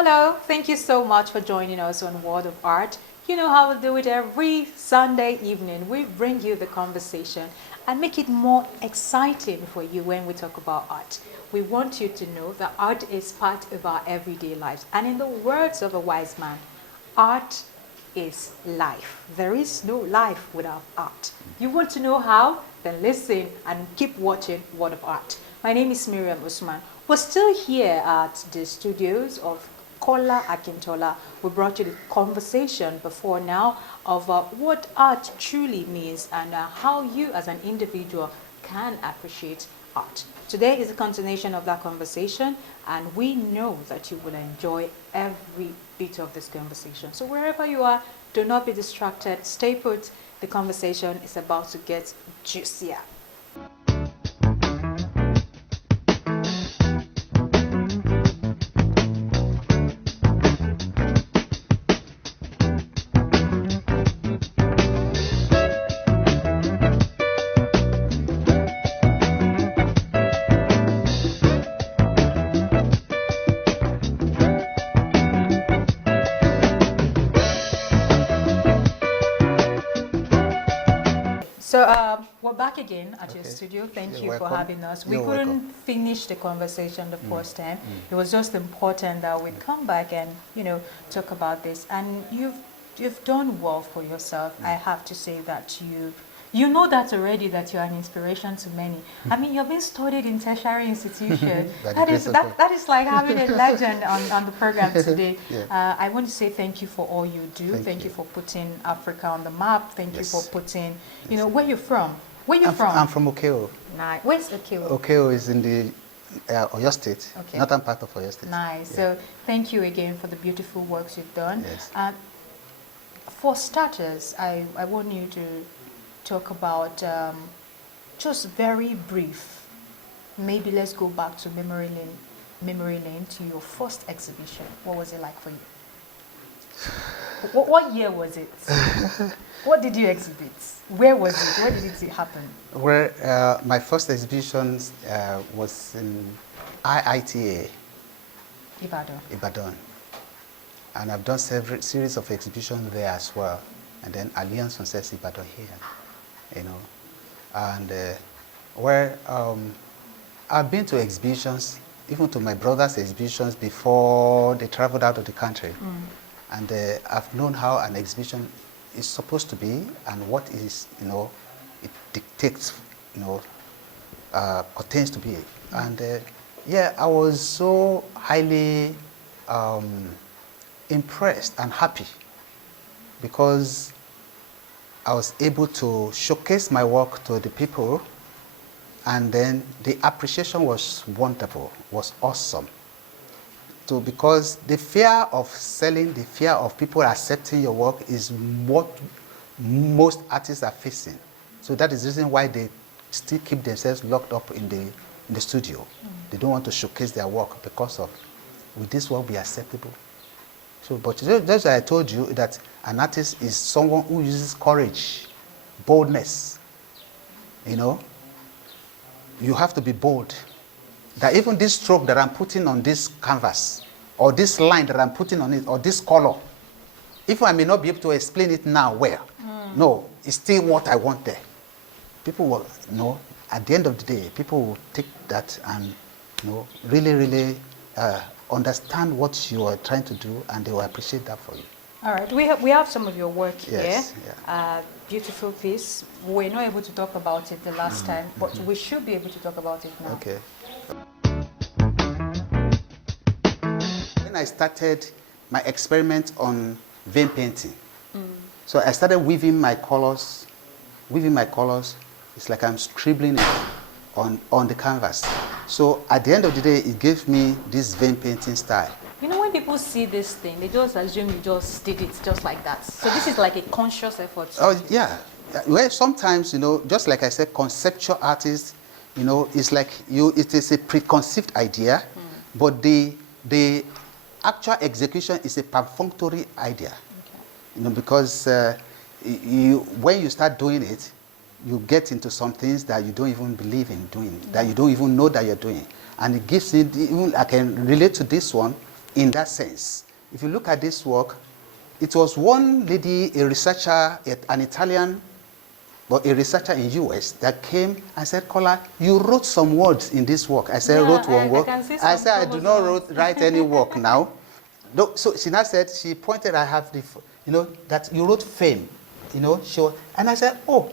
Hello, thank you so much for joining us on World of Art. You know how we do it every Sunday evening. We bring you the conversation and make it more exciting for you when we talk about art. We want you to know that art is part of our everyday lives. And in the words of a wise man, art is life. There is no life without art. You want to know how? Then listen and keep watching World of Art. My name is Miriam Usman. We're still here at the studios of Kola Akintola. We brought you the conversation before now of what art truly means and how you as an individual can appreciate art. Today is a continuation of that conversation, and we know that you will enjoy every bit of this conversation. So wherever you are, do not be distracted. Stay put. The conversation is about to get juicier. So we're back again at your studio. Thank you for having us. We couldn't finish the conversation the first time. It was just important that we come back and talk about this. And you've done well for yourself. I have to say that you know that already, that you're an inspiration to many. I mean, you're being studied in tertiary institution. that is like having a legend on the program today. I want to say thank you for all you do. Thank you for putting Africa on the map. Thank you for putting, where you're from. Where you from? I'm from Okeo. Nice. Where's Okeo? Okeo is in the Oyo State, northern part of Oyo State. Nice. So thank you again for the beautiful works you've done. For starters, I want you to talk about, just very brief, maybe let's go back to memory lane to your first exhibition. What was it like for you? What year was it? What did you exhibit? Where was it? Where did it happen? Well, my first exhibition was in IITA, Ibadan. And I've done several series of exhibitions there as well. And then Alliance Francaise Ibadan here, And I've been to exhibitions, even to my brother's exhibitions before they traveled out of the country. And I've known how an exhibition is supposed to be and what is, it dictates, contains to be. And I was so highly impressed and happy because I was able to showcase my work to the people, and then the appreciation was wonderful, was awesome. So because the fear of selling, the fear of people accepting your work is what most artists are facing. So that is the reason why they still keep themselves locked up in the studio. They don't want to showcase their work because of, will this work be acceptable? So, but that's why I told you that an artist is someone who uses courage, boldness. You have to be bold. That even this stroke that I'm putting on this canvas, or this line that I'm putting on it, or this color, if I may not be able to explain it now, no, it's still what I want there. People will, at the end of the day, people will take that and, really, really understand what you are trying to do, and they will appreciate that for you. All right, we have some of your work here. Yeah. Beautiful piece. We're not able to talk about it the last time, but we should be able to talk about it now. Okay. When I started my experiment on vein painting, so I started weaving my colors. It's like I'm scribbling it on the canvas. So at the end of the day, it gave me this vein painting style. When people see this thing, they just assume you just did it just like that. So this is like a conscious effort. Oh, yeah. Well, sometimes, just like I said, conceptual artists, it's like it is a preconceived idea, but the actual execution is a perfunctory idea. Because when you start doing it, you get into some things that you don't even believe in doing, that you don't even know that you're doing. And it gives it, even I can relate to this one in that sense. If you look at this work, it was one lady, a researcher, an Italian, but a researcher in US that came and said, Kola, you wrote some words in this work. I said, Yeah, wrote one word. I said, I do not chromosomes. write any work now. So she now said, she pointed, I have the, that you wrote fame, and I said, oh,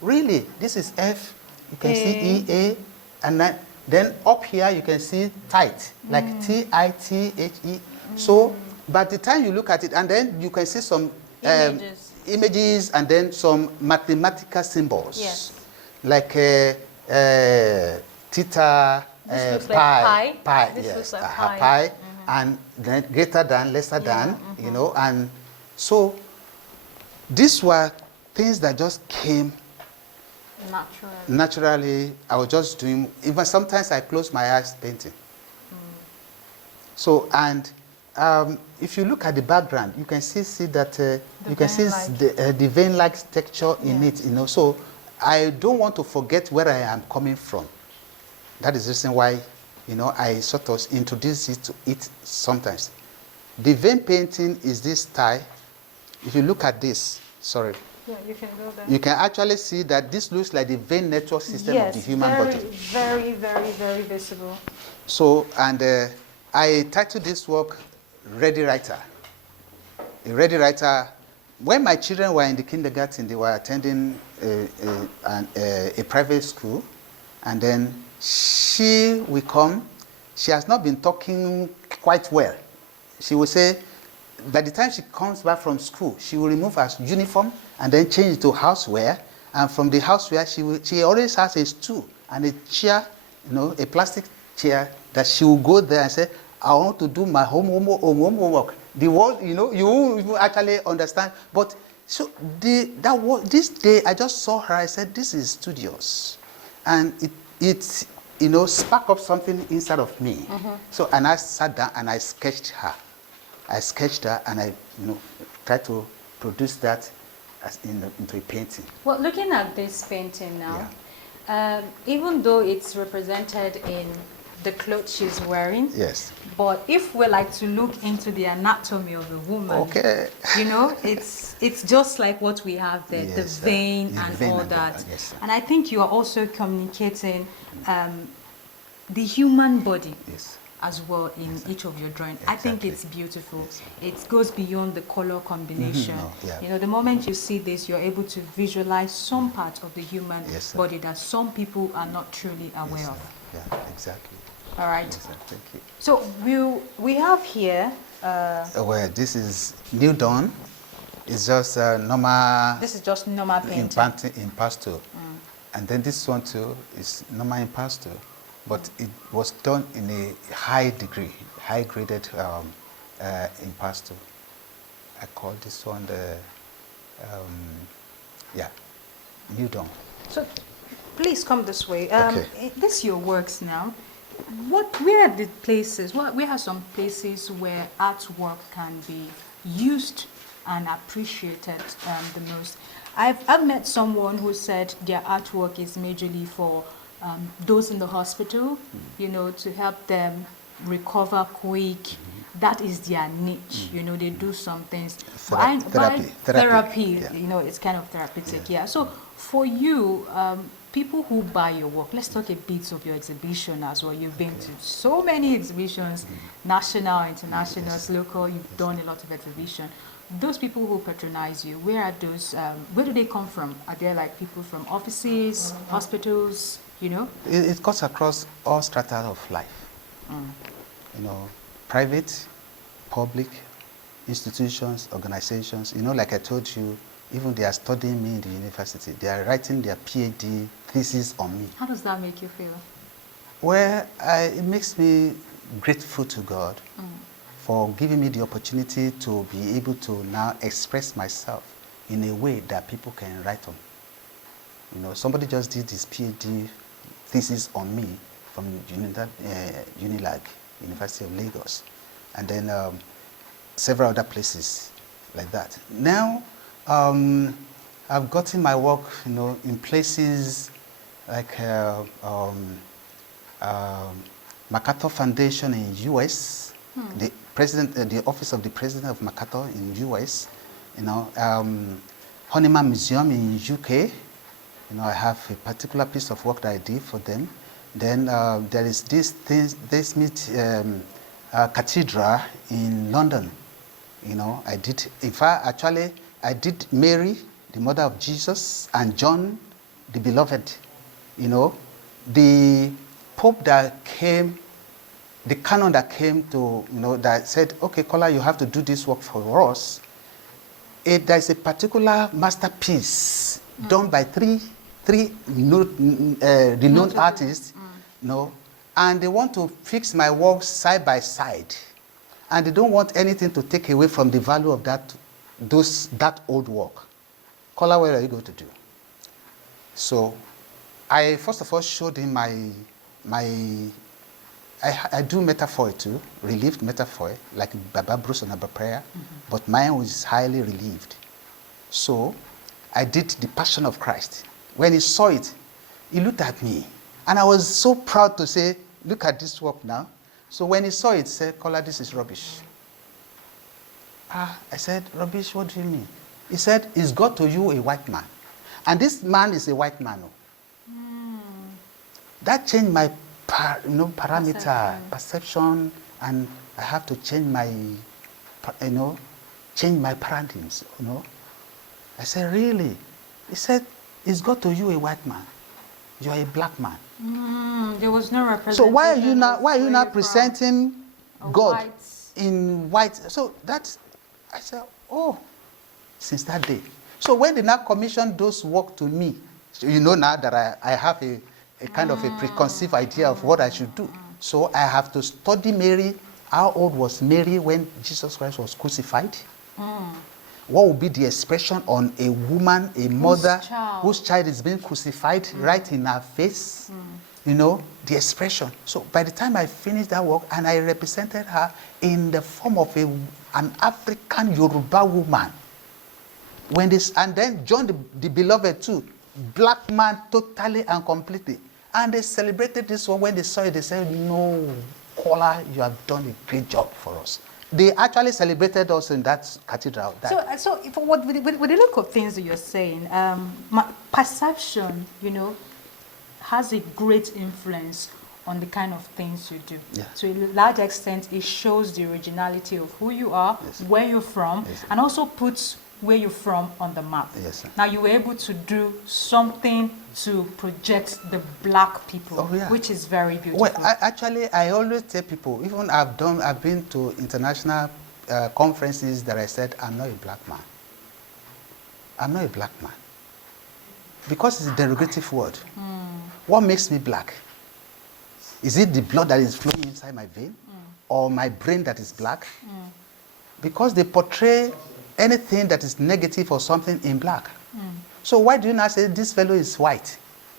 really? This is F, you can see E, A, and then up here you can see tight, like T-I-T-H-E. So by the time you look at it, and then you can see some images and then some mathematical symbols. Yes. Like theta, This looks pi, like pi. This yes, looks like pi, and then greater than, lesser than, and so these were things that just came naturally. I was just doing, even sometimes I close my eyes painting. So, and if you look at the background, you can see that you can see the vein-like texture in it, So I don't want to forget where I am coming from. That is the reason why, I sort of introduce it to it sometimes. The vein painting is this style. If you look at this, sorry. Yeah, you can go there. You can actually see that this looks like the vein network system of the human body. Very, very, very visible. So, and I titled this work, Ready Writer. A ready writer. When my children were in the kindergarten, they were attending a private school, and then she will come. She has not been talking quite well. She will say, by the time she comes back from school, she will remove her uniform and then change it to housewear. And from the housewear, she always has a stool and a chair, a plastic chair that she will go there and say, I want to do my homework. The word, you won't actually understand. But so this day, I just saw her. I said, this is studious, and it sparked up something inside of me. So, and I sat down and I sketched her. And I, tried to produce that into a painting. Well, looking at this painting now, even though it's represented in the clothes she's wearing, yes. But if we like to look into the anatomy of the woman, okay, it's just like what we have there, yes, the vein and all that. Yes, and I think you are also communicating the human body. Yes. As well in each of your drawings. Exactly. I think it's beautiful. Yes. It goes beyond the color combination. The moment you see this, you're able to visualize some part of the human body that some people are not truly aware of. Yeah, exactly. All right. Yes, thank you. So we have here. Well, this is New Dawn. It's just normal. This is just normal painting. In pastel. And then this one too is normal in pastel. But it was done in a high degree, high graded in pastel. I call this one the, New Dawn. So please come this way. Okay. This is your works now. Where are the places, where are some places where artwork can be used and appreciated the most? I've met someone who said their artwork is majorly for those in the hospital, to help them recover quick. That is their niche. They do some things. Therapy. Yeah. It's kind of therapeutic. Yeah. So for you, people who buy your work, let's talk a bit of your exhibition as well. You've been to so many exhibitions, national, international, local. You've done a lot of exhibition. Those people who patronize you, where are those? Where do they come from? Are there like people from offices, hospitals? It cuts across all strata of life. Private, public, institutions, organizations. Like I told you, even they are studying me in the university. They are writing their PhD thesis on me. How does that make you feel? Well, it makes me grateful to God for giving me the opportunity to be able to now express myself in a way that people can write on. Somebody just did this PhD thesis on me from UNILAG, University of Lagos, and then several other places like that. Now, I've gotten my work, in places like MacArthur Foundation in US, the president, the office of the president of MacArthur in US, Honeyman Museum in UK. I have a particular piece of work that I did for them. Then there is this cathedral in London. I did, in fact, actually, I did Mary, the mother of Jesus, and John, the beloved. The Pope that came, the canon that came to, that said, okay, Kola, you have to do this work for us. There is a particular masterpiece done by three renowned artists, and they want to fix my works side by side, and they don't want anything to take away from the value of that old work. Kola, what are you going to do? So, I first of all showed him I do metaphor too, relieved metaphor, like Baba Bruce on Abba Prayer, but mine was highly relieved. So, I did the Passion of Christ. When he saw it, he looked at me. And I was so proud to say, look at this work now. So when he saw it, he said, Kola, this is rubbish. I said, rubbish, what do you mean? He said, it's God to you a white man. And this man is a white man. That changed my parameter, perception, and I have to change my, paradigms, I said, really? He said, it's God to you a white man. You are a black man. There was no representation. So why are you not presenting God white in white? So that's, I said, oh, since that day. So when they now commissioned those work to me, so now that I have a kind of a preconceived idea of what I should do. So I have to study Mary. How old was Mary when Jesus Christ was crucified? What would be the expression on a woman, a mother, whose child is being crucified right in her face? The expression. So by the time I finished that work, and I represented her in the form of an African Yoruba woman. And then John the beloved too, black man totally and completely. And they celebrated this one. When they saw it, they said, no, Kola, you have done a great job for us. They actually celebrated us in that cathedral. So with the look of things that you're saying, my perception, has a great influence on the kind of things you do. Yeah. To a large extent, it shows the originality of who you are, where you're from, and also puts where you're from on the map. Yes, sir. Now you were able to do something to project the black people, which is very beautiful. Well, I always tell people, even I've been to international conferences that I said, I'm not a black man. I'm not a black man. Because it's a derogative word. What makes me black? Is it the blood that is flowing inside my vein? Or my brain that is black? Because they portray anything that is negative or something in black. So why do you not say this fellow is white?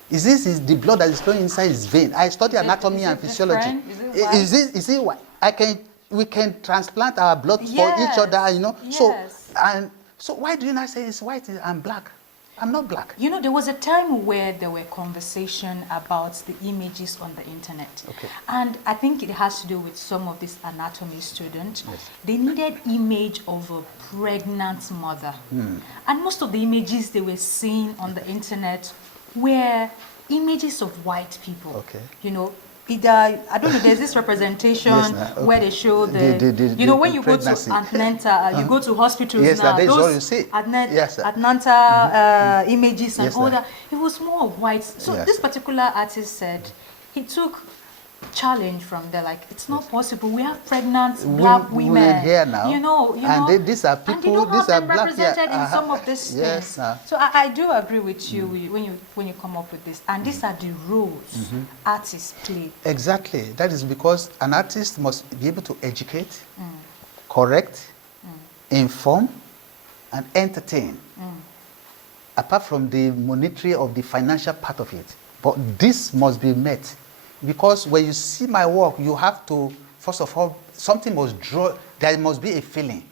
Is the blood that is flowing inside his vein? I study anatomy and physiology. Is it white? We can transplant our blood for each other, Yes. So why do you not say it's white and black? I'm not black. There was a time where there were conversation about the images on the internet. Okay. And I think it has to do with some of these anatomy students. Yes. They needed image of a pregnant mother. And most of the images they were seeing on the internet were images of white people. Okay. Either, I don't know, there's this representation where they show when you pregnancy. go to Atlanta, you go to hospitals now. That is those all you see. Atlanta images and all that. It was more white. So this particular artist said he took challenge from there, like it's not possible. We have pregnant black women here now. And these are people. And they don't these have are them black represented in some of these yes, things. So I do agree with you when you come up with this. And these are the roles artists play. Exactly. That is because an artist must be able to educate, correct, inform, and entertain. Apart from the monetary or the financial part of it. But this must be met. Because when you see my work, you have to, first of all, something must draw, there must be a feeling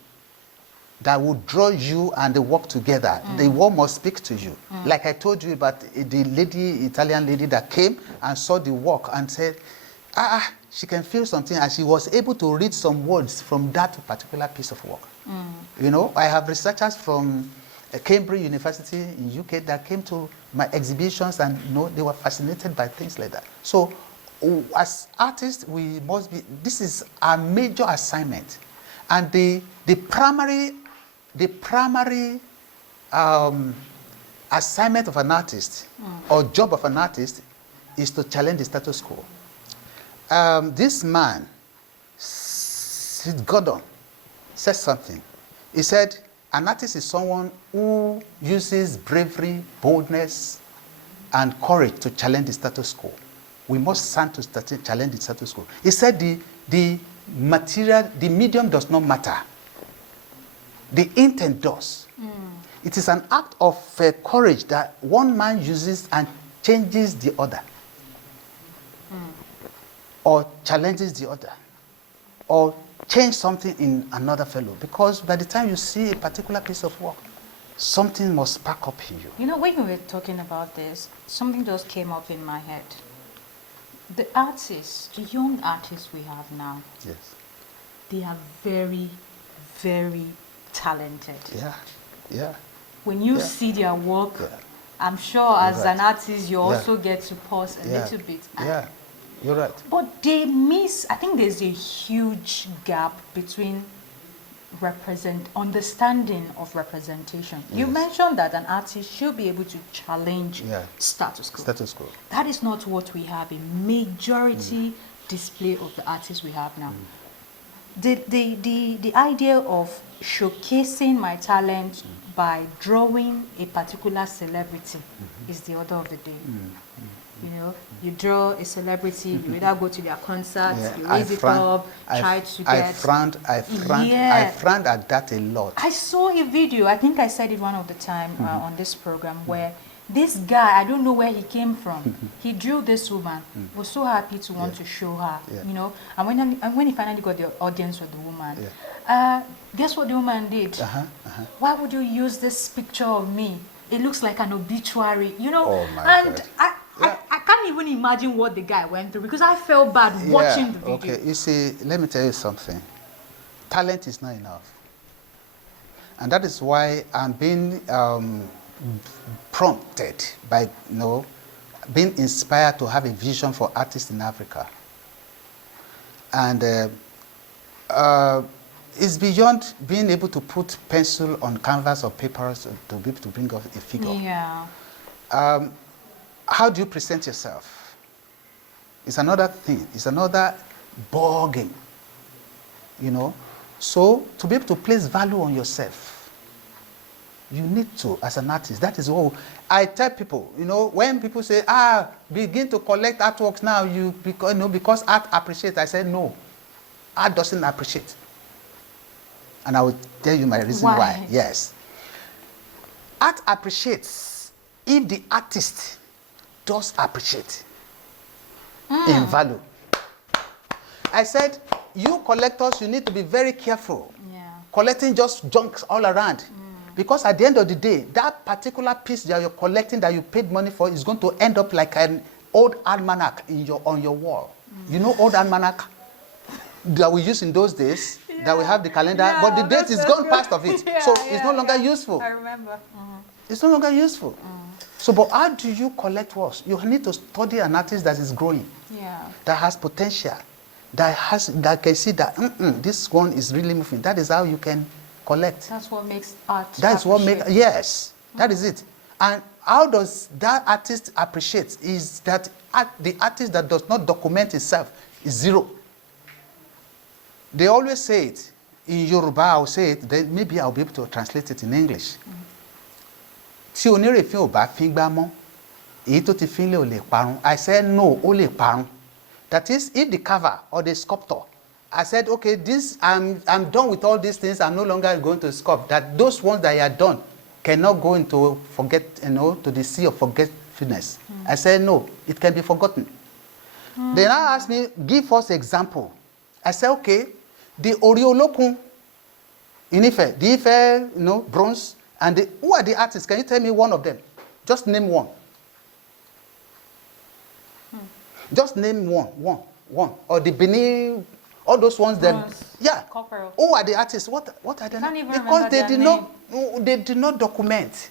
that will draw you and the work together. The work must speak to you. Like I told you about the Italian lady that came and saw the work and said, she can feel something, and she was able to read some words from that particular piece of work. You know, I have researchers from Cambridge University in UK that came to my exhibitions, and you know, they were fascinated by things like that. So as artists, we must be, this is our major assignment. And the primary assignment of an artist or job of an artist is to challenge the status quo. This man, Sid Gordon, said something. He said, an artist is someone who uses bravery, boldness, and courage to challenge the status quo. We must stand to challenge the status quo. He said the material, the medium does not matter. The intent does. It is an act of courage that one man uses and changes the other. Or challenges the other. Or change something in another fellow. Because by the time you see a particular piece of work, something must spark up in you. You know, when you were talking about this, something just came up in my head. The artists, the young artists we have now, Yes. they are very, very talented. Yeah. Yeah. When you Yeah. see their work, Yeah. I'm sure as right. an artist, you Yeah. also get to pause a Yeah. little bit. Yeah. You're right. But they miss, I think there's a huge gap between understanding of representation. You Yes. mentioned that an artist should be able to challenge Yeah. status quo. Status quo. That is not what we have, a majority display of the artists we have now. The idea of showcasing my talent by drawing a particular celebrity is the order of the day. You know, you draw a celebrity, you either go to their concerts, Yeah, you raise it up, try to I get... frowned Yeah. at that a lot. I saw a video, I think I said it one of the time on this program, where this guy, I don't know where he came from, he drew this woman, was so happy to want to show her, Yeah. you know, and when he finally got the audience with the woman, Yeah. guess what the woman did? Why would you use this picture of me? It looks like an obituary, you know, Oh my and God. I can't even imagine what the guy went through, because I felt bad watching the video. Okay, you see, let me tell you something. Talent is not enough. And that is why I'm being prompted by, you know, being inspired to have a vision for artists in Africa. And it's beyond being able to put pencil on canvas or papers to be able to bring up a figure. Yeah. How do you present yourself? It's another thing. It's another ball game. You know? So, to be able to place value on yourself, you need to, as an artist. That is what I tell people. You know, when people say, begin to collect artworks now, because art appreciates. I say, no. Art doesn't appreciate. And I will tell you my reason why. Yes. Art appreciates if the artist does appreciate in value. I said, you collectors, you need to be very careful. Collecting just junks all around. Because at the end of the day, that particular piece that you're collecting that you paid money for is going to end up like an old almanac on your wall. You know old almanac that we used in those days, that we have the calendar, but the date is gone past of it. So it's no longer useful. I remember. It's no longer useful. So, but how do you collect works? You need to study an artist that is growing, that has potential, that can see that this one is really moving. That is how you can collect. That's what makes art. That's what makes, yes, that is it. And how does that artist appreciate is that the artist that does not document itself is zero. They always say it. In Yoruba, I'll say it, then maybe I'll be able to translate it in English. Tí onírèfín ò bá fín gbá mọ́, èyí tó ti fín lé ò lè parun. I said no, ó lè parun. That is, if the carver or the sculptor, I said, okay, I'm done with all these things. I'm no longer going to sculpt. That those ones that I had done cannot go into to the sea of forgetfulness. I said no, it can be forgotten. They now asked me, give us example. I said, okay, the Ori Olokun in Ife, the Ife, bronze, and who are the artists? Can you tell me one of them? Just name one. Just name one. one, or the Benin, all those ones that, Bronze, yeah. Copper. Who are the artists? What are they? Can't even Because remember they their did not, they did not document.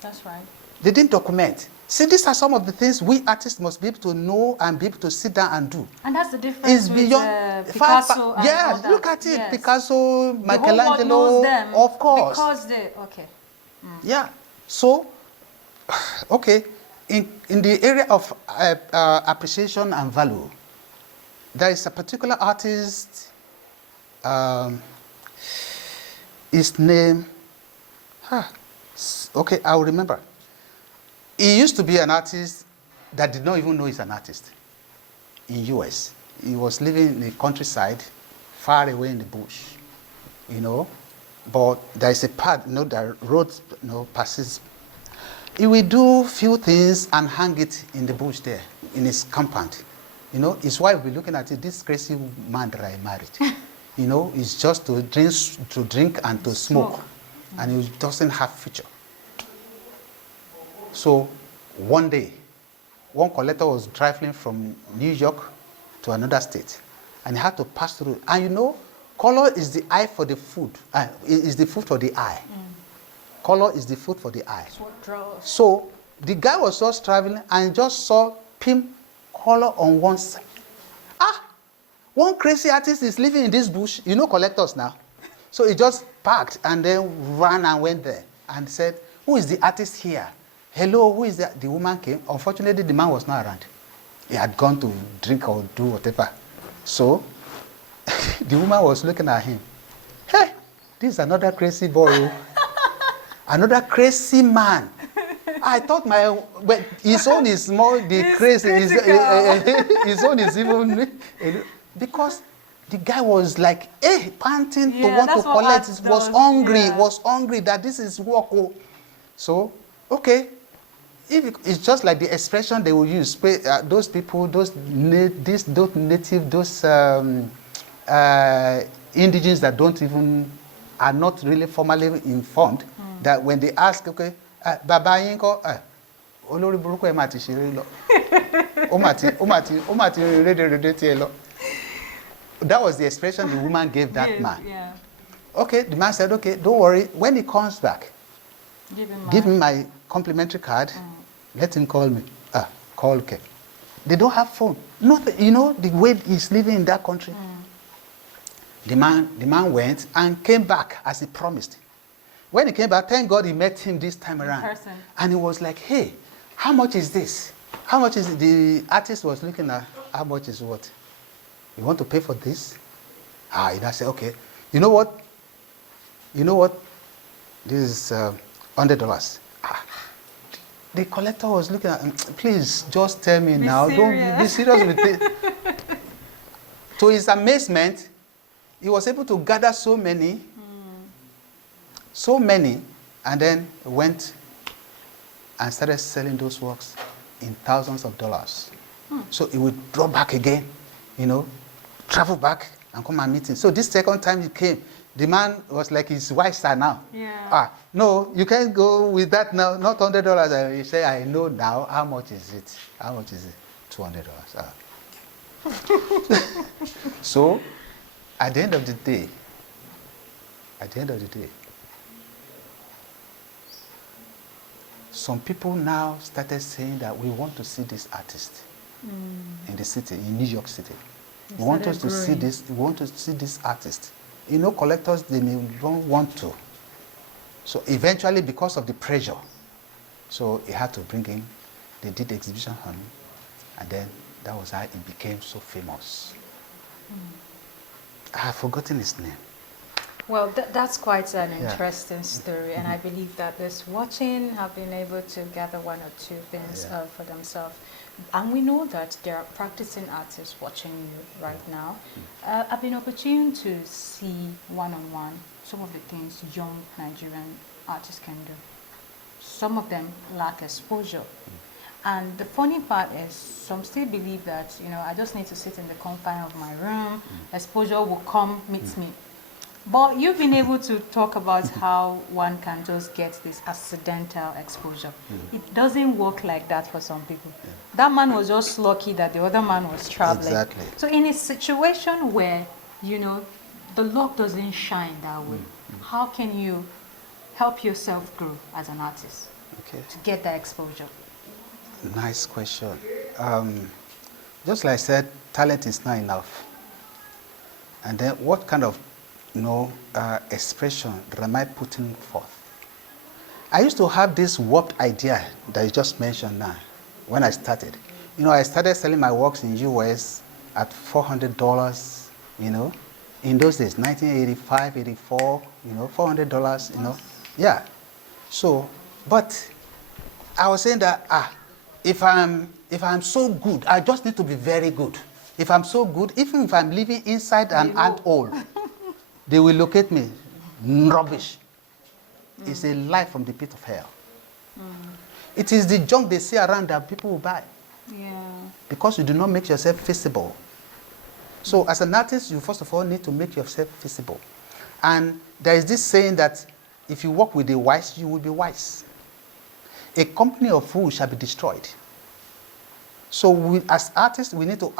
That's right. They didn't document. See, these are some of the things we artists must be able to know and be able to sit down and do. And that's the difference It's with beyond Picasso and yeah, all that. look at it. Yes. Picasso, The Michelangelo, whole world knows them of course. because they, okay. Yeah. So, okay, in the area of appreciation and value, there is a particular artist. His name, okay, I'll remember. He used to be an artist that did not even know he's an artist in US. He was living in the countryside, far away in the bush, you know. But there is a part, you know, the road, you know, passes. He will do few things and hang it in the bush there, in his compound. You know, his wife will be looking at it, this crazy man that I married. You know, it's just to drink and to smoke. And he doesn't have future. So one day, one collector was traveling from New York to another state, and he had to pass through. And you know, color is the eye for the food. Is the food for the eye. Color is the food for the eye. That's what draws. So the guy was just traveling and just saw pink color on one side. One crazy artist is living in this bush. You know collectors now. So he just parked and then ran and went there and said, who is the artist here? Hello, who is that? The woman came. Unfortunately, the man was not around. He had gone to drink or do whatever. So the woman was looking at him. Hey, this is another crazy boy. Another crazy man. I thought his own is more the crazy. His own is even, because the guy was like, hey, panting to want to collect. Was hungry that this is work. So, okay. It's just like the expression they will use. Those people, those native, those indigenous that are not really formally informed, that when they ask, okay, Baba Yinko, Olori Buruko e mati sire lo. O mati rede ti e lo. That was the expression the woman gave that man. Yeah. Okay, the man said, okay, don't worry. When he comes back, give him my complimentary card. Let him call me. Call Ke. They don't have phone. Nothing. You know the way he's living in that country. The man went and came back as he promised. When he came back, thank God he met him this time around. And he was like, hey, how much is this? How much is it? The artist was looking at how much is what? You want to pay for this? He now said, okay. You know what? This is $100. The collector was looking at him, please just tell me now. Don't be serious with it. To his amazement, he was able to gather so many, and then went and started selling those works in thousands of dollars. So he would draw back again, you know, travel back and come and meet him. So this second time he came, the man was like his wife star now. Yeah. No, you can't go with that now, not $100. He said, I know now. How much is it? How much is it? $200. So, at the end of the day, some people now started saying that we want to see this artist in the city, in New York City. We want us to see this. We want to see this artist. You know, collectors, they may don't want to. So eventually, because of the pressure, so he had to bring him. They did the exhibition on him, and then that was how he became so famous. I have forgotten his name. Well, that's quite an interesting story, and I believe that those watching have been able to gather one or two things for themselves. And we know that there are practicing artists watching you right now. I've been opportune to see one-on-one some of the things young Nigerian artists can do. Some of them lack exposure. And the funny part is, some still believe that, you know, I just need to sit in the confine of my room, exposure will come, meet me. But you've been able to talk about how one can just get this accidental exposure. It doesn't work like that for some people. That man was just lucky that the other man was traveling. Exactly. So in a situation where, you know, the luck doesn't shine that way, how can you help yourself grow as an artist Okay. to get that exposure? Nice question. Just like I said, talent is not enough. And then what kind of expression am I putting forth? I used to have this warped idea that you just mentioned now when I started. You know, I started selling my works in US at $400, you know, in those days, 1985, 84, you know, $400, you know. Yeah. So, but I was saying that, if I'm so good, I just need to be very good. If I'm so good, even if I'm living inside an ant-hole, they will locate me. Rubbish. It's a lie from the pit of hell. It is the junk they see around that people will buy. Yeah. Because you do not make yourself visible. So as an artist, you first of all need to make yourself visible. And there is this saying that if you work with the wise, you will be wise. A company of fools shall be destroyed. So we, as artists, we need to,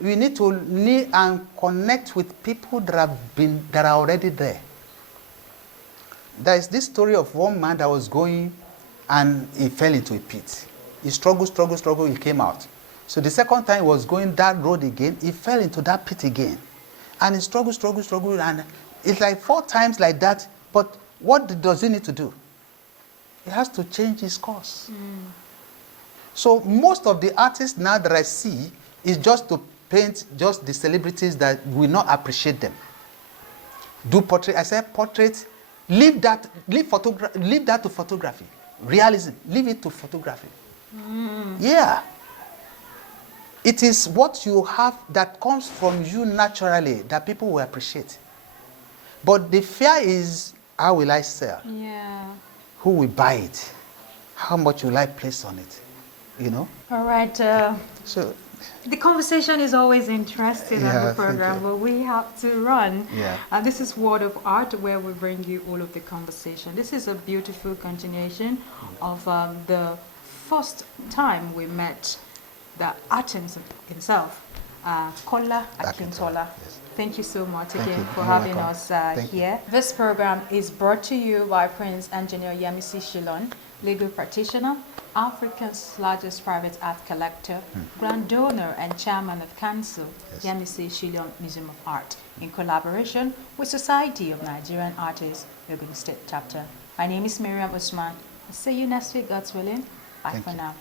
we need to kneel and connect with people that are already there. There is this story of one man that was going and he fell into a pit. He struggled, he came out. So the second time he was going that road again, he fell into that pit again. And he struggled, and it's like 4 times like that. But what does he need to do? He has to change his course. So most of the artists now that I see is just to paint just the celebrities that will not appreciate them. Do portrait. I said portrait. Leave that to photography. Realism. Leave it to photography. Yeah. It is what you have that comes from you naturally that people will appreciate. But the fear is, how will I sell? Yeah. Who will buy it? How much will I place on it? You know? All right. So the conversation is always interesting on Yeah, the program, thank you. but we have to run. Yeah. This is World of Art, where we bring you all of the conversation. This is a beautiful continuation of the first time we met the artist himself, Kola Akintola. Yes. Thank you so much Thank again you. for You're having welcome. us Thank you. here. This program is brought to you by Prince Engineer Yemisi Shilon, legal practitioner, Africa's largest private art collector, grand donor and chairman of council, Yes. Yemisi Shilon Museum of Art, in collaboration with Society of Nigerian Artists, Ogun State Chapter. My name is Miriam Usman. I'll see you next week, God's willing. Bye Thank for you. now.